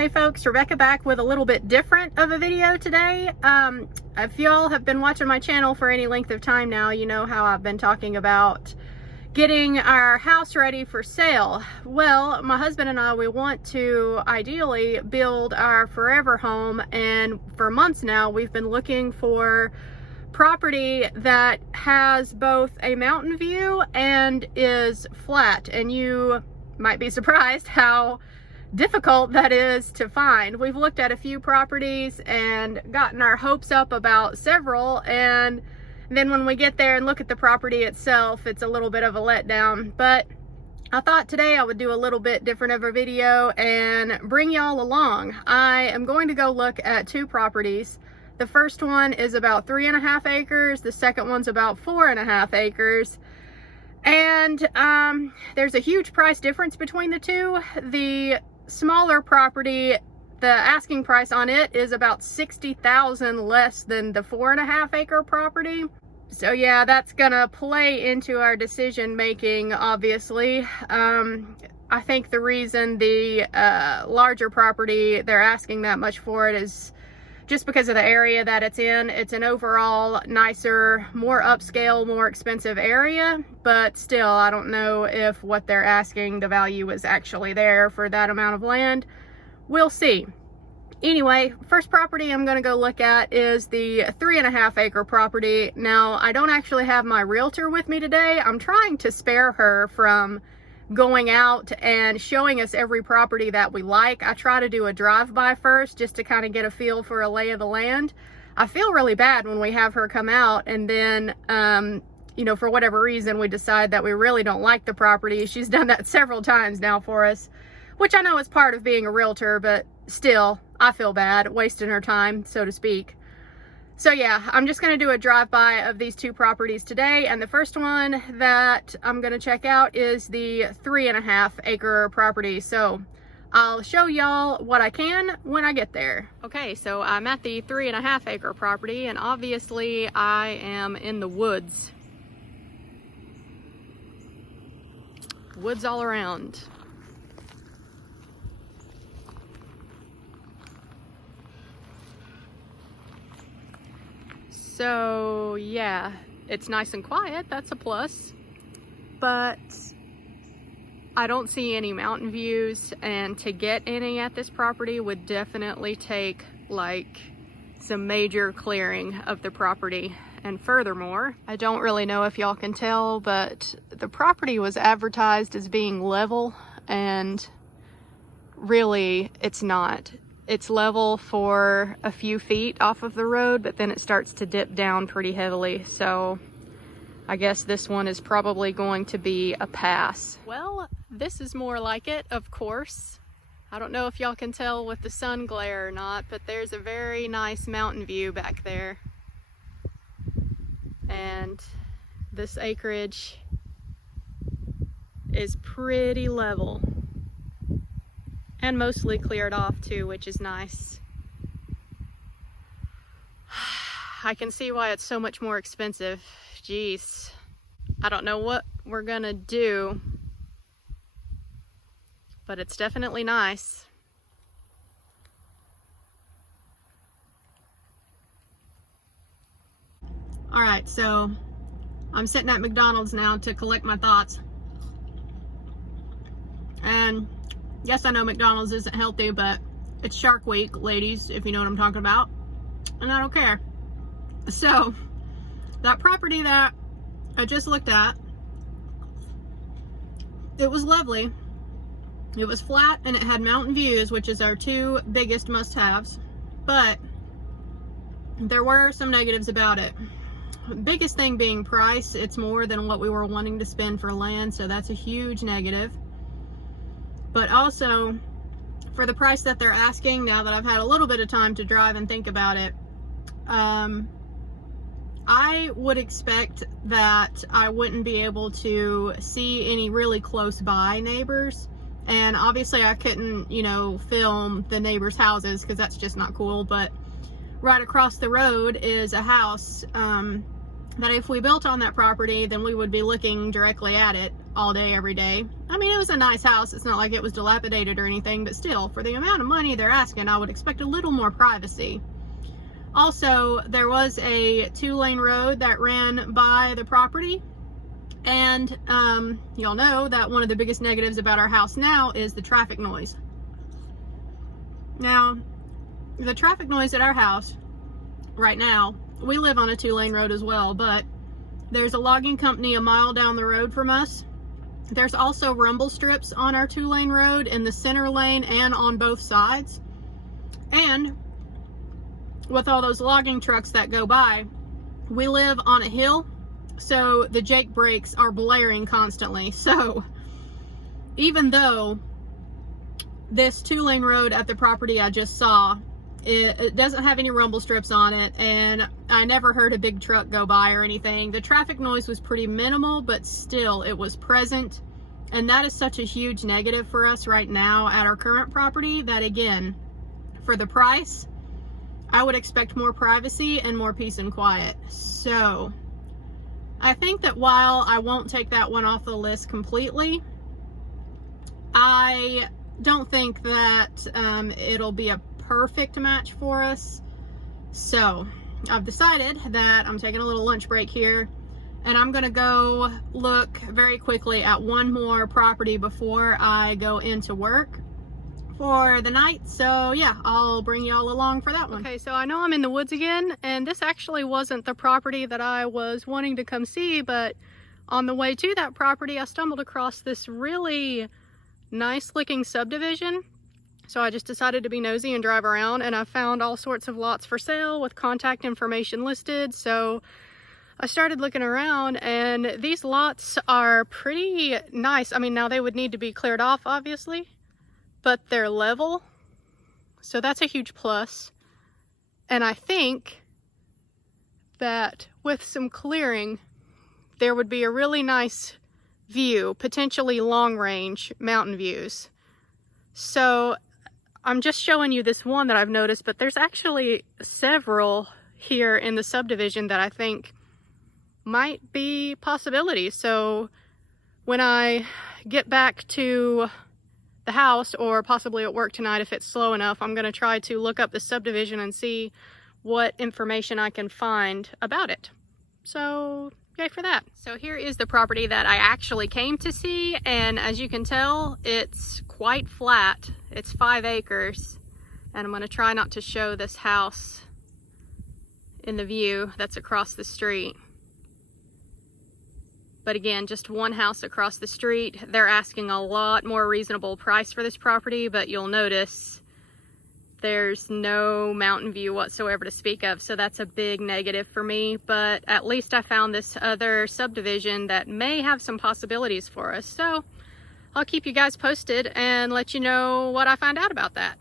Hey folks, Rebecca back with a little bit different of a video today. If y'all have been watching my channel for any length of time now, you know how I've been talking about getting our house ready for sale. Well, my husband and I, we want to ideally build our forever home, and for months now we've been looking for property that has both a mountain view and is flat, and you might be surprised how difficult that is to find. We've looked at a few properties and gotten our hopes up about several, and then when we get there and look at the property itself, it's a little bit of a letdown. But I thought today I would do a little bit different of a video and bring y'all along. I am going to go look at two properties. The first one is about 3.5 acres. The second one's about 4.5 acres. And there's a huge price difference between the two. The smaller property, the asking price on it is about $60,000 less than the 4.5 acre property. So yeah, that's gonna play into our decision making, obviously. I think the reason the larger property, they're asking that much for it, is just because of the area that it's in. It's an overall nicer, more upscale, more expensive area, but still, I don't know if what they're asking, the value is actually there for that amount of land. We'll see. Anyway, first property I'm gonna go look at is the 3.5 acre property. Now, I don't actually have my realtor with me today. I'm trying to spare her from going out and showing us every property that we like. I try to do a drive-by first just to kind of get a feel for a lay of the land. I feel really bad when we have her come out and then, you know, for whatever reason, we decide that we really don't like the property. She's done that several times now for us, which I know is part of being a realtor, but still, I feel bad wasting her time, so to speak. So yeah, I'm just gonna do a drive-by of these two properties today, and the first one that I'm gonna check out is the 3.5 acre property. So I'll show y'all what I can when I get there. Okay, so I'm at the 3.5 acre property, and obviously I am in the woods. Woods all around. So yeah, it's nice and quiet, that's a plus, but I don't see any mountain views, and to get any at this property would definitely take like some major clearing of the property. And furthermore, I don't really know if y'all can tell, but the property was advertised as being level, and really it's not. It's level for a few feet off of the road, but then it starts to dip down pretty heavily. So I guess this one is probably going to be a pass. Well, this is more like it, of course. I don't know if y'all can tell with the sun glare or not, but there's a very nice mountain view back there. And this acreage is pretty level. And mostly cleared off too, which is nice. I can see why it's so much more expensive. Jeez. I don't know what we're gonna do, but it's definitely nice. All right, so I'm sitting at McDonald's now to collect my thoughts. And yes, I know McDonald's isn't healthy, but it's Shark Week, ladies, if you know what I'm talking about. And I don't care. So, that property that I just looked at, it was lovely. It was flat and it had mountain views, which is our two biggest must-haves. But there were some negatives about it. The biggest thing being price. It's more than what we were wanting to spend for land, so that's a huge negative. But also, for the price that they're asking, now that I've had a little bit of time to drive and think about it, I would expect that I wouldn't be able to see any really close by neighbors. And obviously I couldn't, you know, film the neighbors' houses because that's just not cool. But right across the road is a house that if we built on that property, then we would be looking directly at it all day, every day. I mean, it was a nice house. It's not like it was dilapidated or anything, but still, for the amount of money they're asking, I would expect a little more privacy. Also, there was a 2-lane road that ran by the property. And y'all know that one of the biggest negatives about our house now is the traffic noise. Now, the traffic noise at our house right now, we live on a 2-lane road as well, but there's a logging company a mile down the road from us. There's also rumble strips on our 2-lane road in the center lane and on both sides. And with all those logging trucks that go by, we live on a hill, so the Jake brakes are blaring constantly. So even though this 2-lane road at the property I just saw, it doesn't have any rumble strips on it, and I never heard a big truck go by or anything. The traffic noise was pretty minimal, but still it was present. And that is such a huge negative for us right now at our current property that, again, for the price, I would expect more privacy and more peace and quiet. So I think that while I won't take that one off the list completely, I don't think that it'll be a perfect match for us. So I've decided that I'm taking a little lunch break here, and I'm gonna go look very quickly at one more property before I go into work for the night. So yeah, I'll bring y'all along for that one. Okay, so I know I'm in the woods again, and this actually wasn't the property that I was wanting to come see, but on the way to that property, I stumbled across this really nice looking subdivision. So I just decided to be nosy and drive around, and I found all sorts of lots for sale with contact information listed. So I started looking around, and these lots are pretty nice. I mean, now they would need to be cleared off, obviously, but they're level, so that's a huge plus. And I think that with some clearing, there would be a really nice view, potentially long range mountain views. So I'm just showing you this one that I've noticed, but there's actually several here in the subdivision that I think might be possibilities. So when I get back to the house, or possibly at work tonight if it's slow enough, I'm going to try to look up the subdivision and see what information I can find about it. So yay for that. So here is the property that I actually came to see, and as you can tell, it's quite flat. It's 5 acres, and I'm going to try not to show this house in the view that's across the street. But again, just one house across the street. They're asking a lot more reasonable price for this property, but you'll notice there's no mountain view whatsoever to speak of, so that's a big negative for me. But at least I found this other subdivision that may have some possibilities for us. So I'll keep you guys posted and let you know what I find out about that.